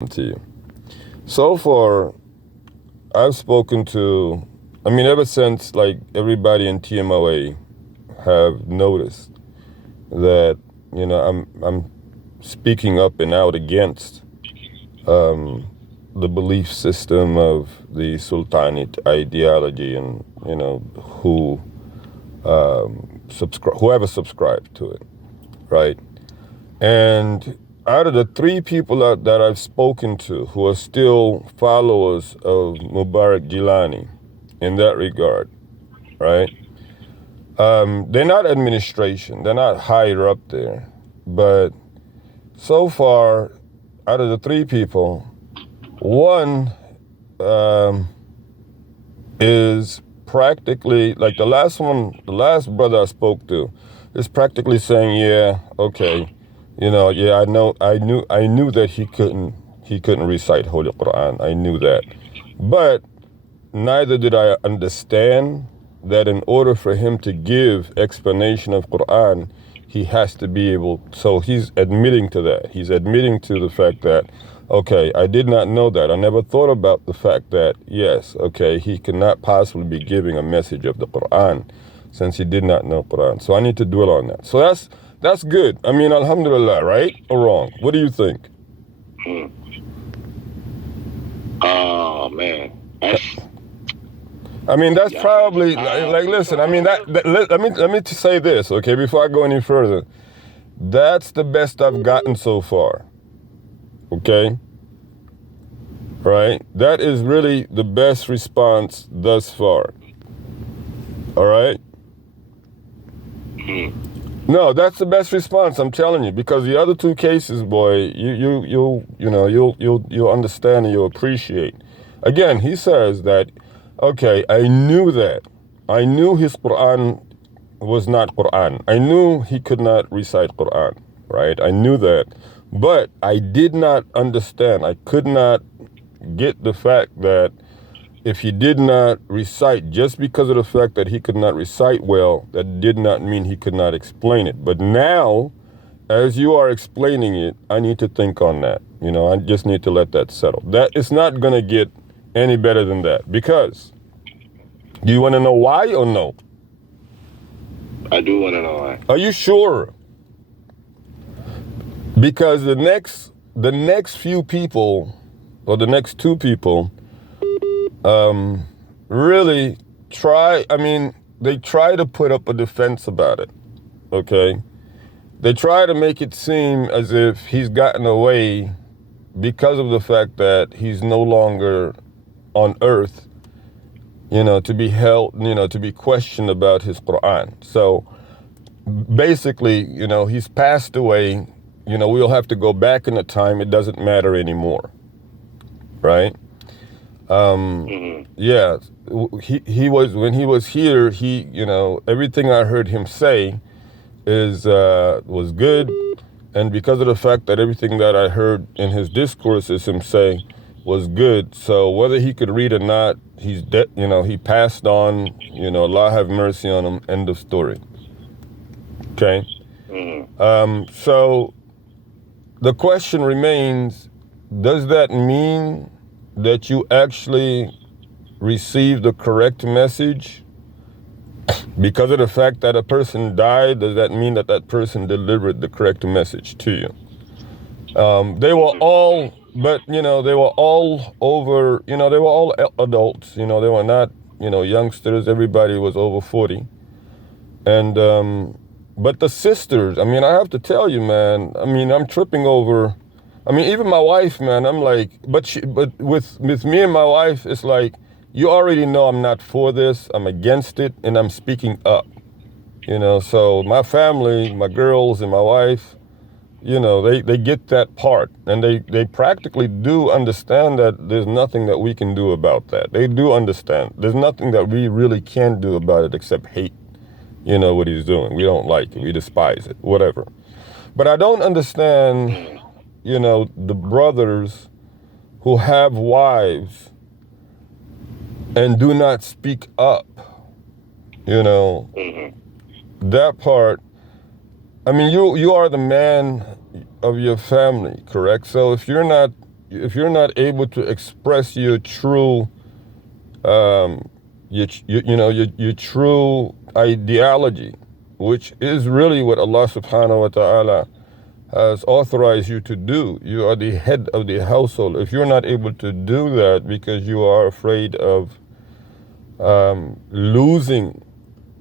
to you. So far, I've spoken to, ever since like everybody in TMOA have noticed that, I'm speaking up and out against the belief system of the Sultanate ideology and, who whoever subscribed to it, right? And out of the three people that I've spoken to who are still followers of Mubarak Gilani in that regard, right? They're not administration, they're not higher up there, but so far, out of the three people, one is practically like the last brother I spoke to is practically saying, yeah, okay, yeah, I knew that he couldn't recite Holy Quran. I knew that. But neither did I understand that in order for him to give explanation of Quran, he has to be able, so he's admitting to that. He's admitting to the fact that, okay, I did not know that. I never thought about the fact that, yes, okay, he could not possibly be giving a message of the Quran since he did not know Quran. So I need to dwell on that. So that's good. Alhamdulillah, right or wrong? What do you think? Oh, man. That's probably like listen. Let me say this, okay? Before I go any further, that's the best I've gotten so far. Okay, right? That is really the best response thus far. All right. No, that's the best response. I'm telling you, because the other two cases, boy, you'll understand and you'll appreciate. Again, he says that. Okay, I knew that. I knew his Quran was not Quran. I knew he could not recite Quran, right? I knew that. But I did not understand. I could not get the fact that if he did not recite, just because of the fact that he could not recite well, that did not mean he could not explain it. But now, as you are explaining it, I need to think on that. I just need to let that settle. That it's not going to get any better than that, because do you want to know why or no? I do want to know why. Are you sure? Because the next few people, or the next two people, really try. They try to put up a defense about it. Okay, they try to make it seem as if he's gotten away because of the fact that he's no longer on earth, to be held, to be questioned about his Quran. So basically, he's passed away, we'll have to go back in the time. It doesn't matter anymore. Right? Yeah, he was, when he was here, everything I heard him say was good. And because of the fact that everything that I heard in his discourses him say was good. So whether he could read or not, he's dead. He passed on. Allah have mercy on him. End of story. Okay. So the question remains: does that mean that you actually received the correct message? Because of the fact that a person died, does that mean that that person delivered the correct message to you? They were all. But, they were all over, they were all adults, they were not, youngsters. Everybody was over 40. And, but the sisters, I have to tell you, man, I'm tripping over, even my wife, man, I'm like, but with me and my wife, it's like, you already know I'm not for this, I'm against it, and I'm speaking up, so my family, my girls and my wife, they get that part, and they practically do understand that there's nothing that we can do about that. They do understand. There's nothing that we really can do about it except hate, what he's doing. We don't like it. We despise it, whatever. But I don't understand, the brothers who have wives and do not speak up, that part. You are the man of your family, correct? So if you're not, able to express your true your true ideology, which is really what Allah subhanahu wa ta'ala has authorized you to do. You are the head of the household. If you're not able to do that because you are afraid of losing,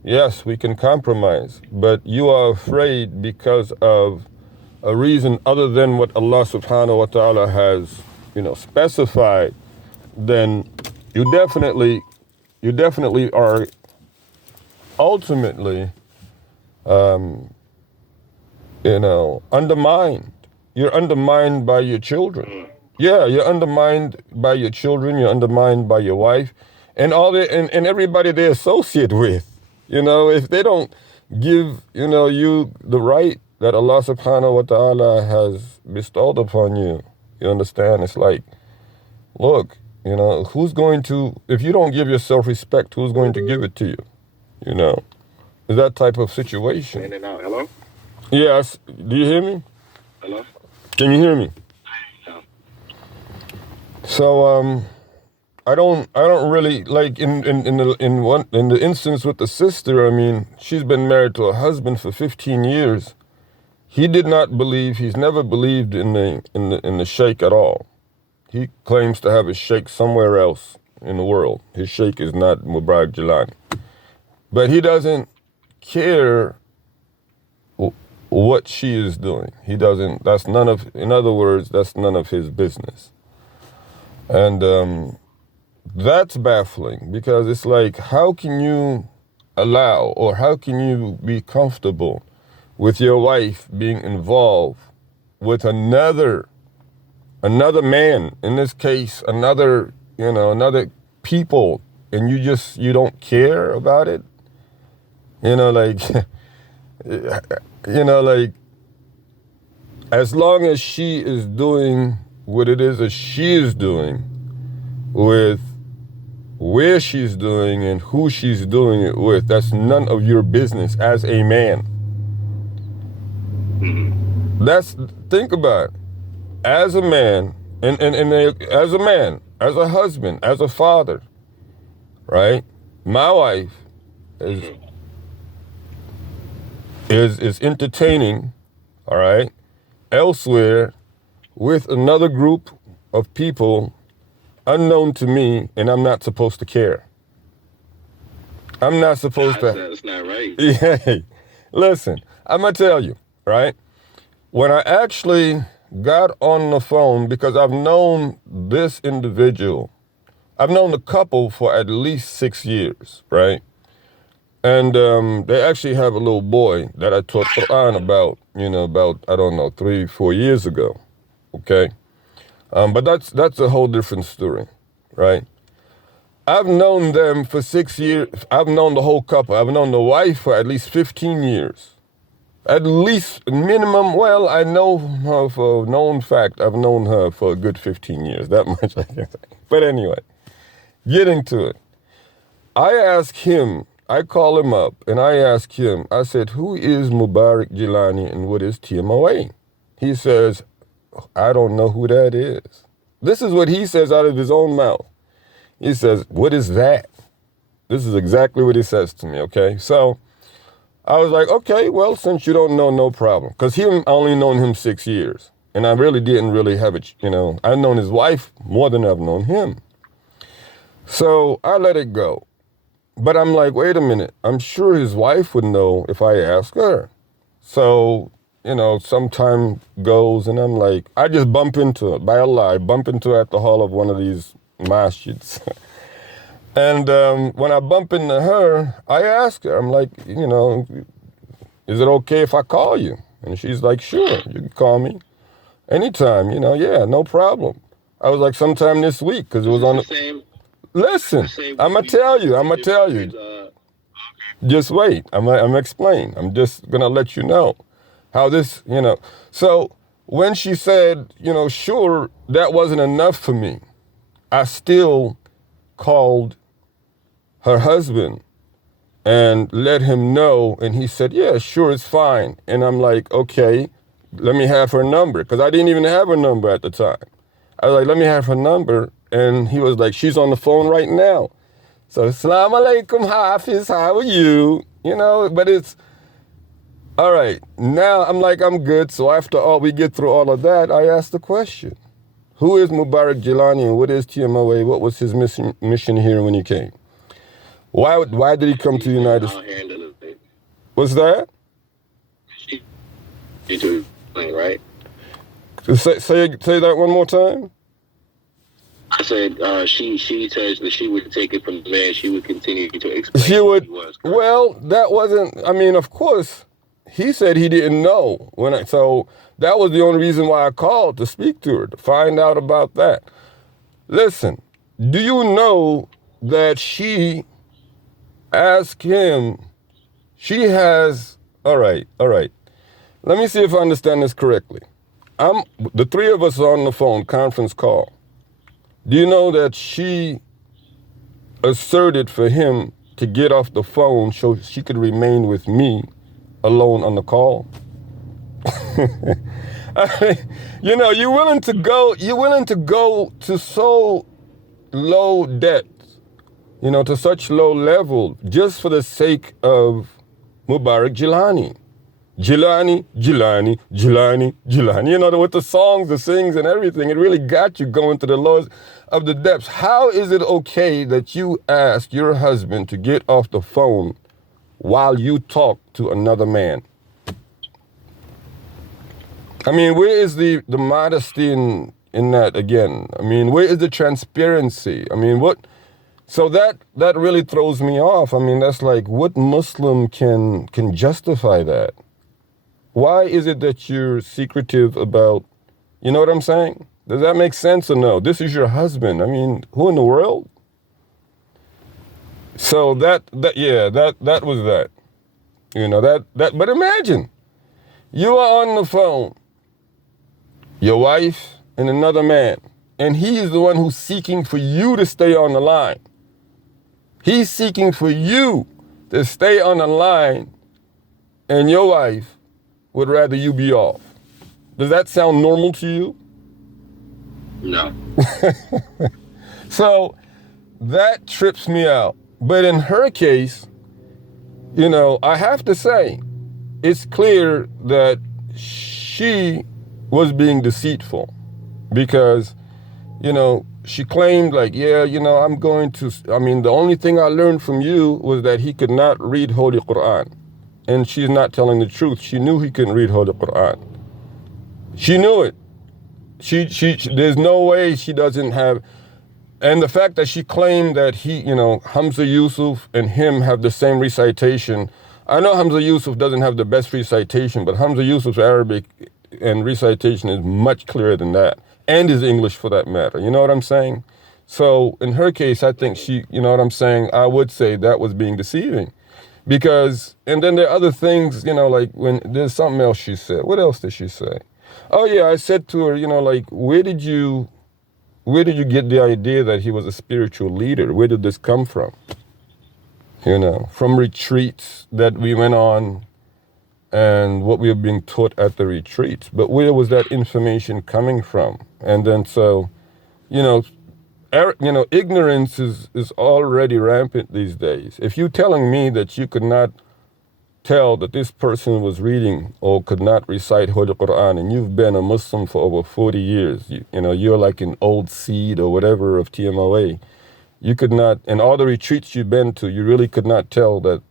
yes, we can compromise, but you are afraid because of a reason other than what Allah subhanahu wa ta'ala has, specified, then you definitely are ultimately, undermined. You're undermined by your children. Yeah, you're undermined by your children. You're undermined by your wife, and and everybody they associate with. If they don't give you the right that Allah Subhanahu wa Taala has bestowed upon you, you understand? It's like, look, who's going to? If you don't give yourself respect, who's going to give it to you? It's that type of situation. In and out. Hello? Yes. Do you hear me? Hello? Can you hear me? Yeah. So I don't really like in the instance with the sister. I mean, she's been married to a husband for 15 years. He did not believe. He's never believed in the sheikh at all. He claims to have a sheikh somewhere else in the world. His sheikh is not Mubarak Jilani, but he doesn't care what she is doing. He doesn't. That's none of. In other words, that's none of his business. And that's baffling because it's like, how can you allow or how can you be comfortable with your wife being involved with another man, in this case, another people, and you don't care about it? Like, like, as long as she is doing what it is that she is doing with where she's doing and who she's doing it with, that's none of your business as a man. Think about it. As a man, and as a man, as a husband, as a father, right? My wife is entertaining, all right, elsewhere with another group of people unknown to me, and I'm not supposed to care. I'm not supposed to. That's not right. Yeah. Listen, I'm going to tell you, right? When I actually got on the phone, because I've known this individual, I've known the couple for at least 6 years, right? And they actually have a little boy that I taught Quran about, I don't know, 3-4 years ago, okay? But that's a whole different story, right? I've known them for 6 years. I've known the whole couple. I've known the wife for at least 15 years. At least minimum, well, I know her for a known fact. I've known her for a good 15 years. That much I can say. But anyway, getting to it. I call him up and I ask him, I said, who is Mubarak Jilani and what is TMOA? He says, I don't know who that is. This is what he says out of his own mouth. He says, what is that? This is exactly what he says to me, okay? So I was like, okay, well, since you don't know, no problem. Because I only known him 6 years. And I really didn't really have it, I've known his wife more than I've known him. So I let it go. But I'm like, wait a minute. I'm sure his wife would know if I ask her. So, some time goes and I'm like, I just bump into it. By Allah, I bump into her at the hall of one of these masjids. And when I bump into her, I ask her, I'm like, is it okay if I call you? And she's like, sure, you can call me anytime, yeah, no problem. I was like, sometime this week, because it was on the same. Listen, I'm going to tell you. Just wait, I'm going to explain. I'm just going to let you know how this, So when she said, sure, that wasn't enough for me, I still called her husband and let him know. And he said, yeah, sure, it's fine. And I'm like, okay, let me have her number. Because I didn't even have her number at the time. I was like, let me have her number. And he was like, she's on the phone right now. So, Assalamu alaikum, Hafiz, how are you? You know, but it's, all right, now I'm like, I'm good. So after all, we get through all of that, I asked the question. Who is Mubarak Jilani and what is TMOA? What was his mission here when he came? Why did he come to the United States? What's that? You do, right? Say that one more time. I said she says that she would take it from there. She would continue to explain. She would. Who he was, well, that wasn't. I mean, of course, he said he didn't know so that was the only reason why I called to speak to her to find out about that. Listen, do you know that she asked him? She has. All right. Let me see if I understand this correctly. The three of us are on the phone, conference call. Do you know that she asserted for him to get off the phone so she could remain with me alone on the call? You know, you're willing to go to so low depth, you know, to such low level just for the sake of Mubarak Jilani. Jilani. You know, with the songs, the sings, and everything, it really got you going to the lowest of the depths. How is it okay that you ask your husband to get off the phone while you talk to another man? I mean, where is the modesty in that again? I mean, where is the transparency? I mean, what? So that really throws me off. I mean, that's like, what Muslim can justify that? Why is it that you're secretive about, you know what I'm saying? Does that make sense or no? This is your husband. I mean, who in the world? So that was that. You know, that, but imagine, you are on the phone, your wife and another man, and he is the one who's seeking for you to stay on the line. He's seeking for you to stay on the line, and your wife would rather you be off. Does that sound normal to you? No. So that trips me out. But in her case, you know, I have to say, it's clear that she was being deceitful because, you know, she claimed like, yeah, you know, the only thing I learned from you was that he could not read Holy Quran. And she's not telling the truth. She knew he couldn't read Holy Quran. She knew it. There's no way she doesn't have, and the fact that she claimed that he, you know, Hamza Yusuf and him have the same recitation. I know Hamza Yusuf doesn't have the best recitation, but Hamza Yusuf's Arabic and recitation is much clearer than that, and his English for that matter. You know what I'm saying? So in her case, I think she, you know what I'm saying, I would say that was being deceiving. Because, and then there are other things, you know, like when there's something else she said. What else did she say? Oh yeah, I said to her, you know, like, where did you get the idea that he was a spiritual leader? Where did this come from? You know, from retreats that we went on and what we were being taught at the retreats. But where was that information coming from? And then so, you know, ignorance is already rampant these days. If you're telling me that you could not tell that this person was reading or could not recite Holy Quran, and you've been a Muslim for over 40 years, you know, you're like an old seed or whatever of TMOA, you could not, in all the retreats you've been to, you really could not tell that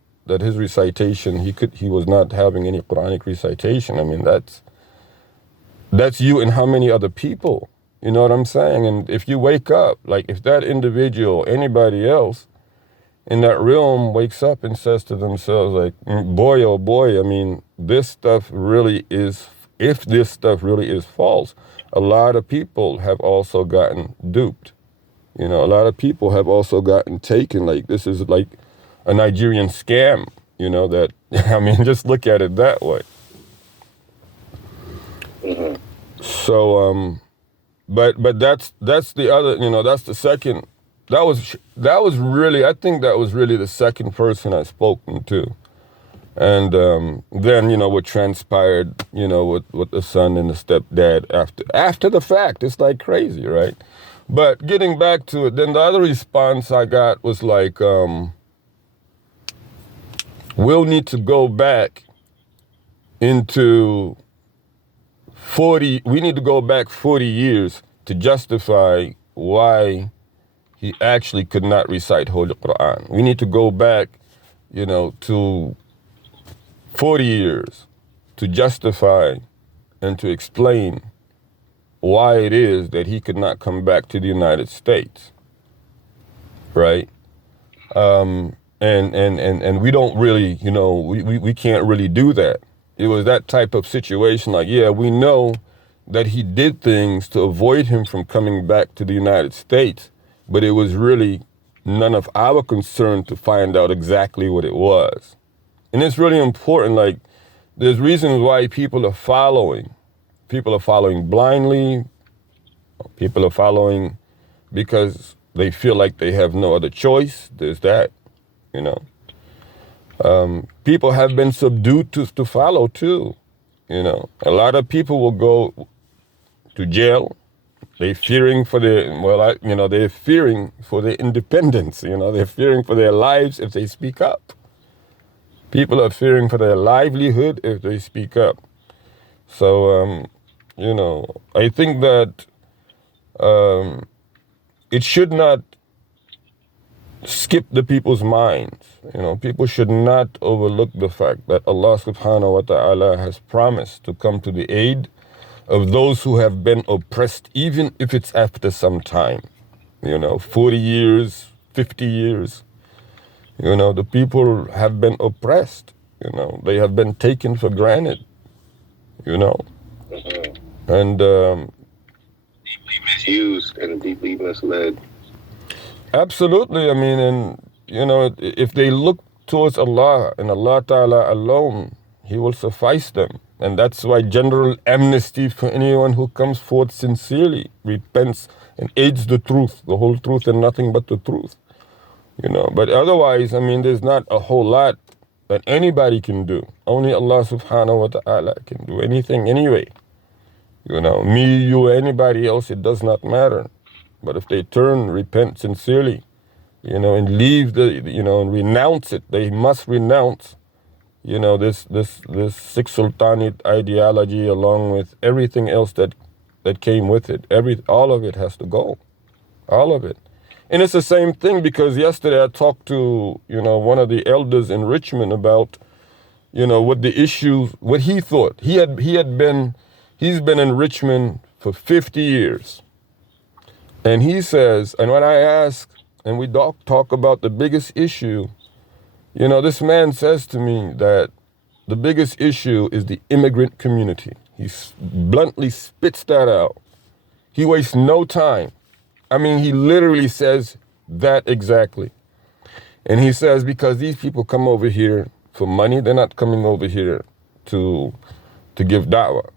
his recitation, he was not having any Quranic recitation. I mean, that's you and how many other people? You know what I'm saying? And if you wake up, like if that individual, anybody else in that realm wakes up and says to themselves like, boy, oh boy, I mean, if this stuff really is false, a lot of people have also gotten duped. You know, a lot of people have also gotten taken. Like, this is like a Nigerian scam, you know, that, I mean, just look at it that way. Mm-hmm. So, but that's the other, you know, that's the second, that was really, I think that was really the second person I've spoken to And then, what transpired, with the son and the stepdad after the fact. It's like crazy, right? But getting back to it, then the other response I got was like, we'll need to go back into we need to go back 40 years to justify why he actually could not recite Holy Quran. We need to go back, to 40 years to justify and to explain why it is that he could not come back to the United States, right? And we don't really, we can't really do that. It was that type of situation like, yeah, we know that he did things to avoid him from coming back to the United States, but it was really none of our concern to find out exactly what it was. And it's really important, like, there's reasons why people are following. People are following blindly. People are following because they feel like they have no other choice. There's that, People have been subdued to follow too. A lot of people will go to jail. They're fearing for they're fearing for their independence. They're fearing for their lives if they speak up. People are fearing for their livelihood if they speak up. So, I think that it should not skip the people's minds. People should not overlook the fact that Allah subhanahu wa ta'ala has promised to come to the aid of those who have been oppressed, even if it's after some time. 40 years, 50 years. The people have been oppressed. They have been taken for granted. And Deeply misused and deeply misled. absolutely. I mean, and if they look towards Allah and Allah Ta'ala alone, He will suffice them. And that's why general amnesty for anyone who comes forth sincerely, repents, and aids the truth, the whole truth and nothing but the truth. But otherwise, I mean, there's not a whole lot that anybody can do. Only Allah subhanahu wa ta'ala can do anything anyway. Me, you, anybody else, it does not matter. But if they turn, repent sincerely, and leave and renounce it, they must renounce, this Six Sultanate ideology along with everything else that came with it. All of it has to go. All of it. And it's the same thing because yesterday I talked to, one of the elders in Richmond about, what the issues, what he thought. He's been in Richmond for 50 years. And he says, and when I ask, and we talk about the biggest issue, this man says to me that the biggest issue is the immigrant community. He bluntly spits that out. He wastes no time. I mean, he literally says that exactly. And he says, because these people come over here for money, they're not coming over here to give da'wah.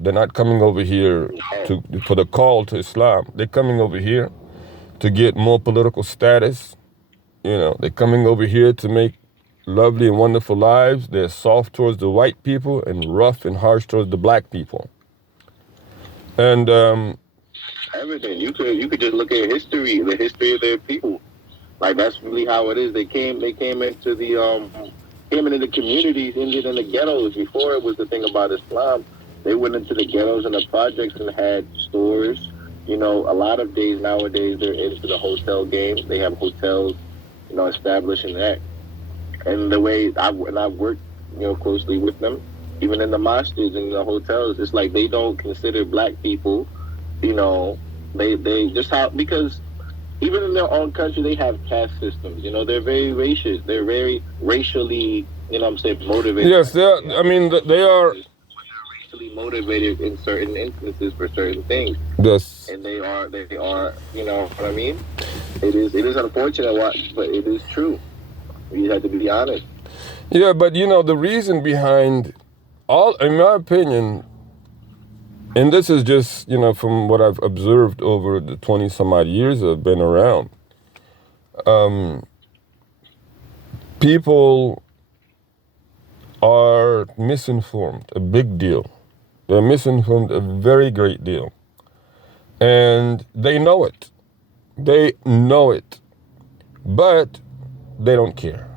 They're not coming over here for the call to Islam. They're coming over here to get more political status. They're coming over here to make lovely and wonderful lives. They're soft towards the white people and rough and harsh towards the black people. And Everything. You could just look at history, the history of their people. Like that's really how it is. They came into the communities, ended in the ghettos. Before it was the thing about Islam, they went into the ghettos and the projects and had stores. A lot of days nowadays they're into the hotel game. They have hotels, established in that. And the way I worked, closely with them, even in the mosques and the hotels, it's like they don't consider black people. They just have, because even in their own country they have caste systems. They're very racist. They're very racially, motivated. yes, they are. Racially motivated in certain instances for certain things. Yes. And they are, you know what I mean? It is unfortunate, but it is true. You have to be honest. Yeah, but the reason behind in my opinion, and this is just, from what I've observed over the 20 some odd years I've been around, people are misinformed, a big deal. They're misinformed a very great deal. And they know it. They know it. But they don't care.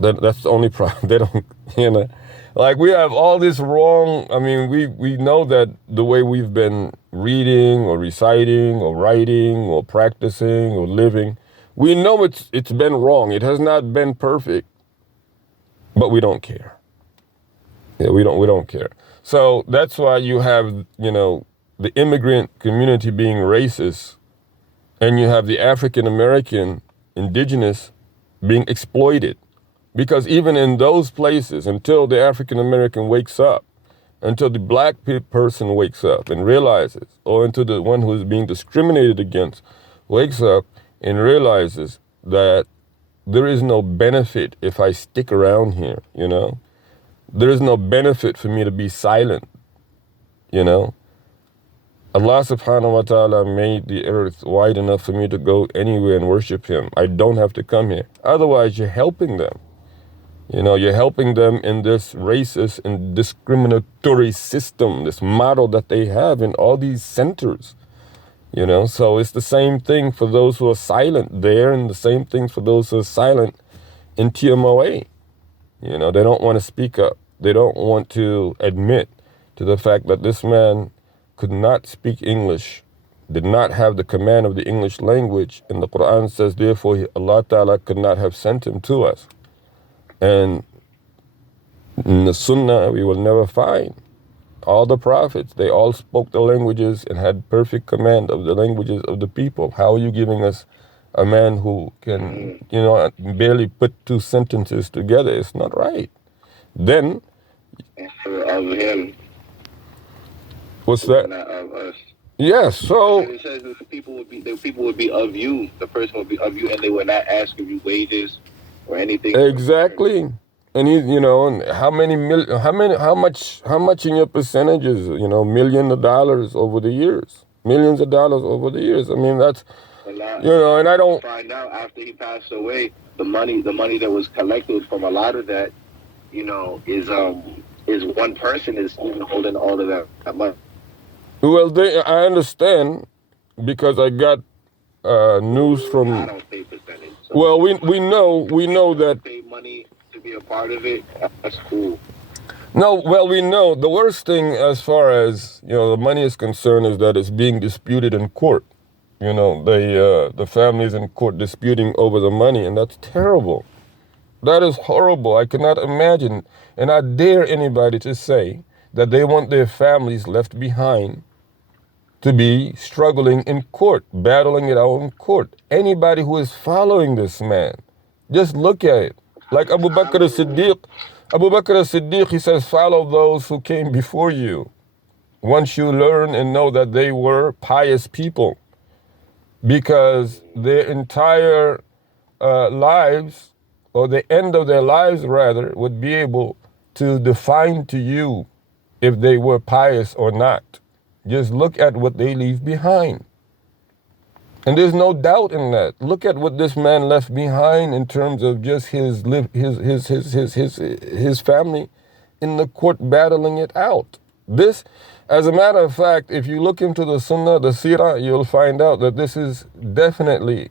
That's the only problem. They don't, you know. Like we have all this wrong. I mean, we know that the way we've been reading or reciting or writing or practicing or living, we know it's been wrong. It has not been perfect, but we don't care. Yeah, we don't care. So that's why you have, you know, the immigrant community being racist, and you have the African American indigenous being exploited. Because even in those places, until the African American wakes up, until the black person wakes up and realizes, or until the one who is being discriminated against wakes up and realizes that there is no benefit if I stick around here, you know? There is no benefit for me to be silent, you know? Allah subhanahu wa ta'ala made the earth wide enough for me to go anywhere and worship him. I don't have to come here. Otherwise, you're helping them. You know, you're helping them in this racist and discriminatory system, this model that they have in all these centers. You know, so it's the same thing for those who are silent there, and the same thing for those who are silent in TMOA. You know, they don't want to speak up. They don't want to admit to the fact that this man could not speak English, did not have the command of the English language. And the Quran says, therefore, Allah Ta'ala could not have sent him to us. And in the Sunnah, we will never find all the prophets. They all spoke the languages and had perfect command of the languages of the people. How are you giving us a man who can, you know, barely put two sentences together? It's not right. Then, of him, what's that? not of us. Yes. So it says that the people would be of you. The person would be of you, and they would not ask of you wages or anything. Exactly. And you know, and how much in your percentages, you know, millions of dollars over the years. Millions of dollars over the years. I mean, that's, you know, and I don't find out after he passed away, the money that was collected from a lot of that, you know, is one person is even holding all of that money. Well, I understand, because I got news from. I don't pay percentage. So well, we know that. Pay money to be a part of it. That's cool. No, well, we know the worst thing as far as, you know, the money is concerned is that it's being disputed in court. You know, the families in court disputing over the money, and that's terrible. That is horrible. I cannot imagine, and I dare anybody to say that they want their families left behind to be struggling in court, battling it out in court. Anybody who is following this man, just look at it. Like Abu Bakr as-Siddiq, he says, follow those who came before you. Once you learn and know that they were pious people, because their entire lives, or the end of their lives rather, would be able to define to you if they were pious or not. Just look at what they leave behind. And there's no doubt in that. Look at what this man left behind in terms of just his family in the court battling it out. This, as a matter of fact, if you look into the Sunnah, the Sirah, you'll find out that this is definitely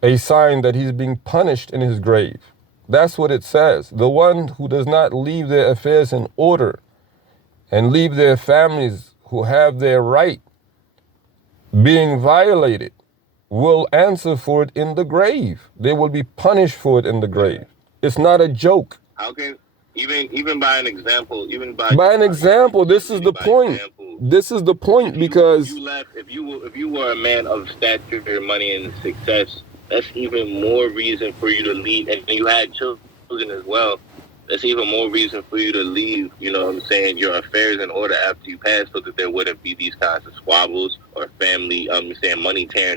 a sign that he's being punished in his grave. That's what it says. The one who does not leave their affairs in order and leave their families who have their right being violated will answer for it in the grave. They will be punished for it in the grave. It's not a joke. How can even by an example, by an example, this is the point. This is the point, because if you were a man of stature, money, and success, that's even more reason for you to leave. And you had children as well. That's even more reason for you to leave, you know what I'm saying, your affairs in order after you pass, so that there wouldn't be these kinds of squabbles or family, money tearing